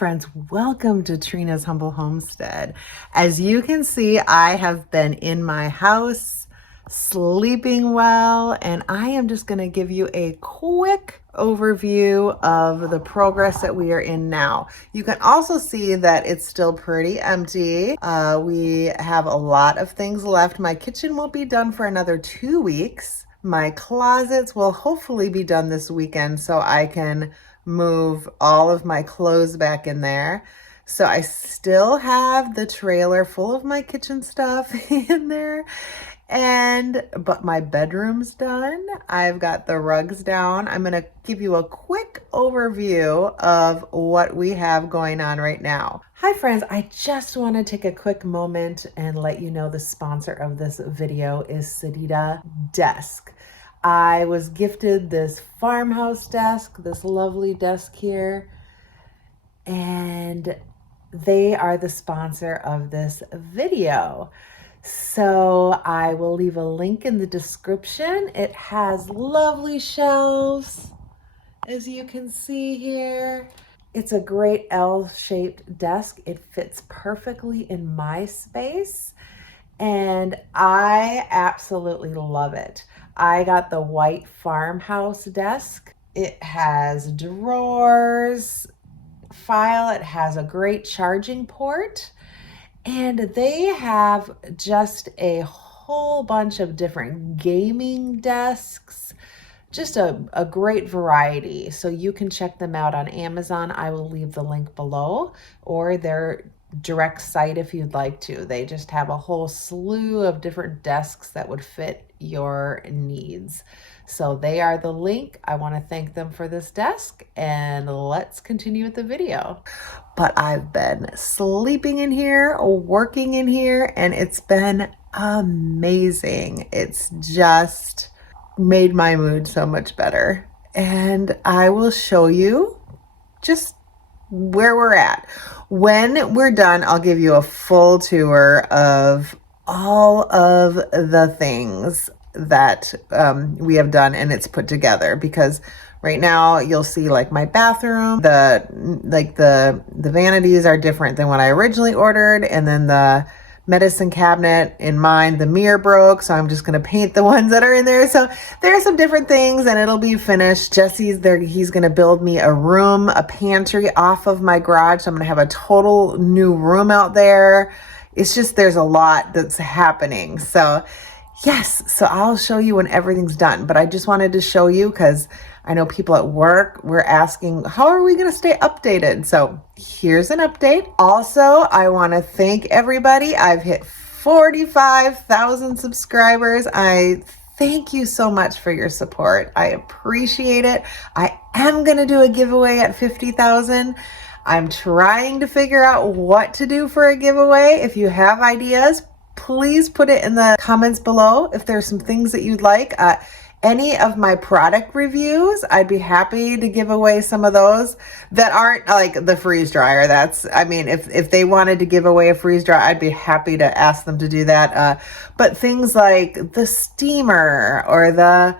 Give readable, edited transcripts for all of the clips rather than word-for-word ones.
friends, welcome to Trina's Humble Homestead. As you can see, I have been in my house, sleeping well, and I am just going to give you a quick overview of the progress that we are in now. You can also see that it's still pretty empty. We have a lot of things left. My kitchen won't be done for another 2 weeks. My closets will hopefully be done this weekend so I can move all of my clothes back in there. So I still have the trailer full of my kitchen stuff in there. But my bedroom's done. I've got the rugs down. I'm going to give you a quick overview of what we have going on right now. Hi friends, I just want to take a quick moment and let you know the sponsor of this video is Sedita Desk. I was gifted this farmhouse desk, this lovely desk here, and they are the sponsor of this video. So I will leave a link in the description. It has lovely shelves, as you can see here. It's a great L-shaped desk. It fits perfectly in my space, and I absolutely love it. I got the white farmhouse desk. It has drawers, file. It has a great charging port. And they have just a whole bunch of different gaming desks, just a great variety. So you can check them out on Amazon. I will leave the link below, or their direct site if you'd like to. They just have a whole slew of different desks that would fit your needs. So they are the link. I want to thank them for this desk, and let's continue with the video. But I've been sleeping in here, working in here, and it's been amazing. It's just made my mood so much better. And I will show you just where we're at. When we're done, I'll give you a full tour of all of the things that we have done and it's put together, because right now you'll see like my bathroom, the vanities are different than what I originally ordered, and then the medicine cabinet in mine, the mirror broke, so I'm just going to paint the ones that are in there. So there are some different things and it'll be finished. Jesse's there. He's going to build me a room, a pantry off of my garage. So I'm going to have a total new room out there. It's just, there's a lot that's happening. So yes, so I'll show you when everything's done, but I just wanted to show you because I know people at work were asking, how are we going to stay updated? So here's an update. Also, I want to thank everybody. I've hit 45,000 subscribers. I thank you so much for your support. I appreciate it. I am going to do a giveaway at 50,000. I'm trying to figure out what to do for a giveaway. If you have ideas, please put it in the comments below. If there's some things that you'd like, any of my product reviews, I'd be happy to give away some of those that aren't like the freeze dryer. I mean, if they wanted to give away a freeze dryer, I'd be happy to ask them to do that. But things like the steamer or the,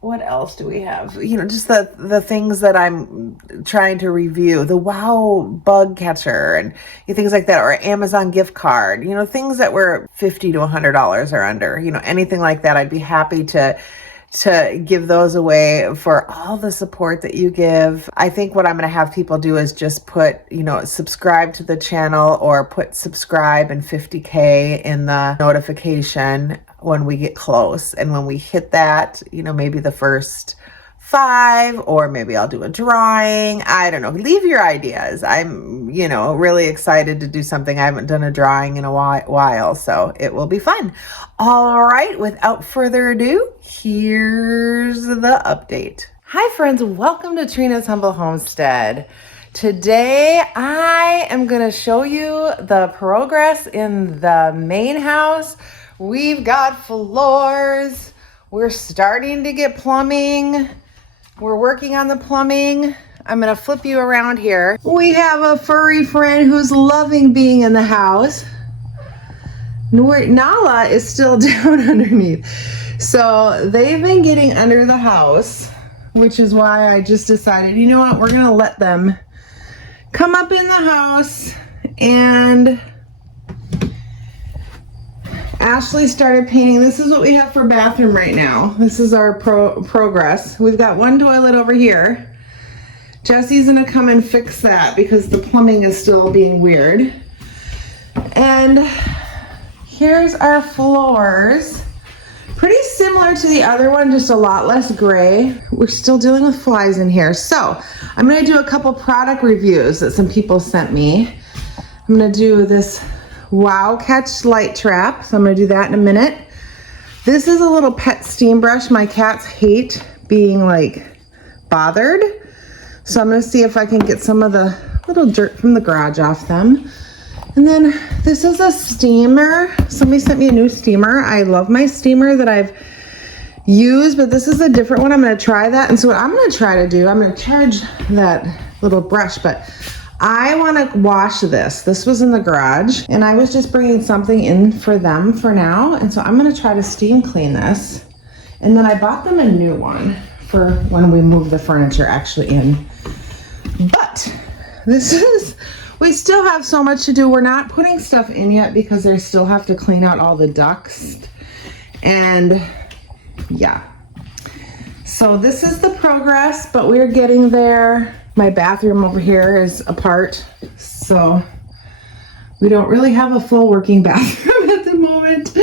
what else do we have? You know, just the things that I'm trying to review, the Wow bug catcher and things like that, or Amazon gift card, you know, things that were $50 to $100 or under, you know, anything like that. I'd be happy to give those away for all the support that you give. I think what I'm going to have people do is just put, you know, subscribe to the channel, or put subscribe and 50K in the notification when we get close. And when we hit that, you know, maybe the first 5, or maybe I'll do a drawing. I don't know. Leave your ideas. I'm, you know, really excited to do something. I haven't done a drawing in a while, so it will be fun. All right, without further ado, here's the update. Hi friends, welcome to Trina's Humble Homestead. Today, I am gonna show you the progress in the main house. We've got floors. We're starting to get plumbing. We're working on the plumbing. I'm gonna flip you around here. We have a furry friend who's loving being in the house. Nala is still down underneath. So they've been getting under the house, which is why I just decided, you know what, we're gonna let them come up in the house and Ashley started painting. This is what we have for bathroom right now. This is our progress. We've got one toilet over here. Jesse's gonna come and fix that because the plumbing is still being weird. And here's our floors. Pretty similar to the other one, just a lot less gray. We're still dealing with flies in here. So I'm gonna do a couple product reviews that some people sent me. I'm gonna do this Wow Catch light trap. So I'm gonna do that in a minute. This is a little pet steam brush. My cats hate being like bothered. So I'm gonna see if I can get some of the little dirt from the garage off them. And then this is a steamer. Somebody sent me a new steamer. I love my steamer that I've used, but this is a different one. I'm gonna try that. And so what I'm gonna try to do, I'm gonna charge that little brush, but I wanna wash this. This was in the garage and I was just bringing something in for them for now. And so I'm gonna try to steam clean this. And then I bought them a new one for when we move the furniture actually in. But we still have so much to do. We're not putting stuff in yet because they still have to clean out all the ducts. And yeah. So this is the progress, but we're getting there. My bathroom over here is apart. So we don't really have a full working bathroom at the moment.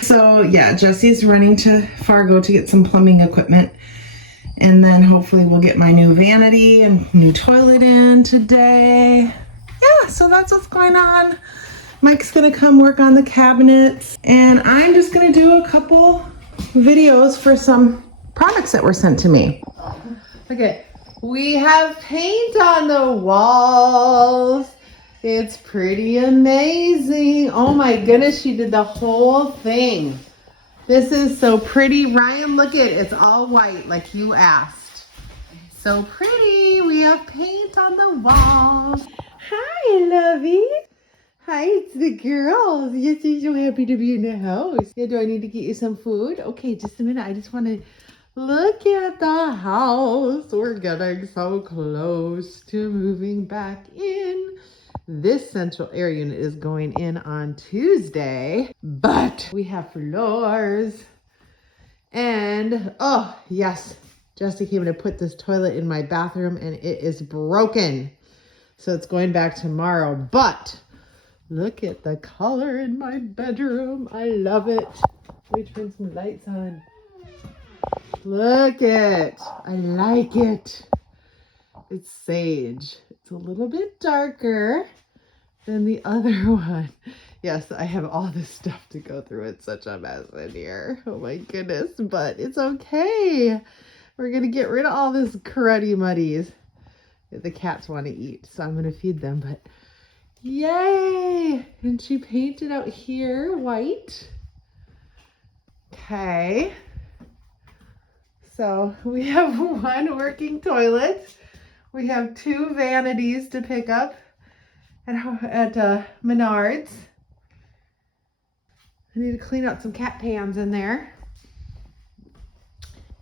So yeah, Jesse's running to Fargo to get some plumbing equipment. And then hopefully we'll get my new vanity and new toilet in today. Yeah, so that's what's going on. Mike's gonna come work on the cabinets. And I'm just gonna do a couple videos for some products that were sent to me. Okay, we have paint on the walls. It's pretty amazing. Oh my goodness, she did the whole thing. This is so pretty. Ryan, look at it. It's all white like you asked. So pretty. We have paint on the walls. Hi, lovey. Hi, it's the girls. Yes, you're so happy to be in the house. Yeah, do I need to get you some food? Okay, just a minute. I just want to look at the house. We're getting so close to moving back in. This central air unit is going in on Tuesday, but we have floors. And oh yes, Jesse came to put this toilet in my bathroom and it is broken. So it's going back tomorrow, but look at the color in my bedroom. I love it. Let me turn some lights on. Look it. I like it. It's sage. It's a little bit darker than the other one. Yes, I have all this stuff to go through. It's such a mess in here. Oh my goodness, but it's okay. We're gonna get rid of all this cruddy muddies that the cats want to eat. So I'm gonna feed them, but yay! And she painted out here white. Okay. So we have one working toilet. We have two vanities to pick up at Menards. I need to clean out some cat pans in there.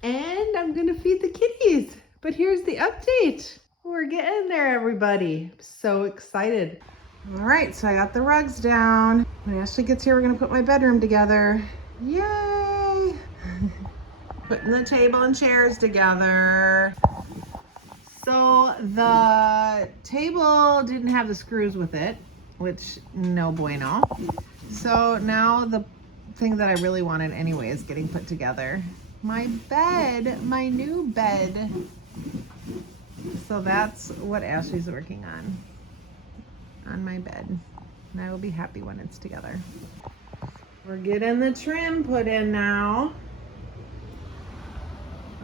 And I'm gonna feed the kitties. But here's the update. We're getting there, everybody. I'm so excited. All right, so I got the rugs down. When Ashley gets here, we're gonna put my bedroom together. Yay! Putting the table and chairs together. So the table didn't have the screws with it, which no bueno. So now the thing that I really wanted anyway is getting put together. My bed, my new bed. So that's what Ashley's working on my bed. And I will be happy when it's together. We're getting the trim put in now.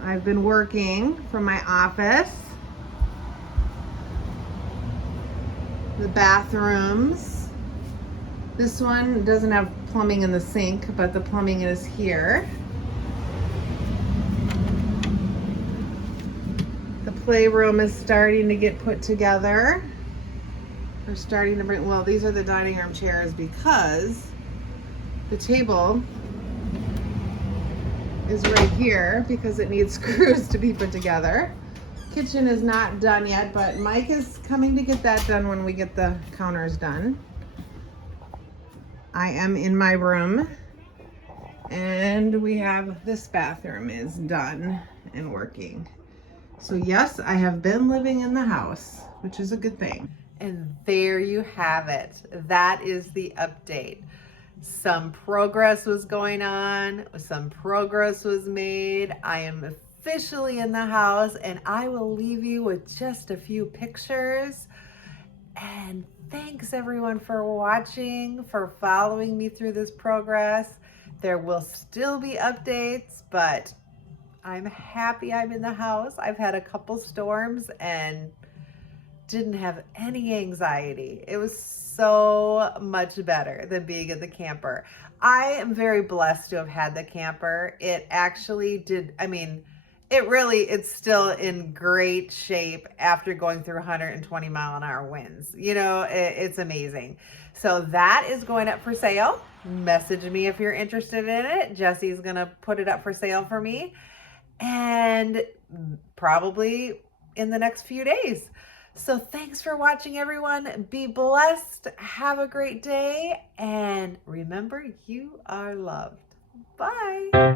I've been working from my office. The bathrooms. This one doesn't have plumbing in the sink, but the plumbing is here. The playroom is starting to get put together. We're starting to bring, well, these are the dining room chairs because the table is right here because it needs screws to be put together. Kitchen is not done yet, but Mike is coming to get that done when we get the counters done. I am in my room, and we have this bathroom is done and working. So yes, I have been living in the house, which is a good thing. And there you have it. That is the update. Some progress was going on, some progress was made. I am officially in the house, and I will leave you with just a few pictures. And thanks everyone for watching, for following me through this progress. There will still be updates, but I'm happy I'm in the house. I've had a couple storms and didn't have any anxiety. It was so much better than being in the camper. I am very blessed to have had the camper. It actually did, I mean, it's still in great shape after going through 120-mile-an-hour winds. You know, it's amazing. So that is going up for sale. Message me if you're interested in it. Jesse's gonna put it up for sale for me, and probably in the next few days. So thanks for watching, everyone. Be blessed. Have a great day. And remember, you are loved. Bye.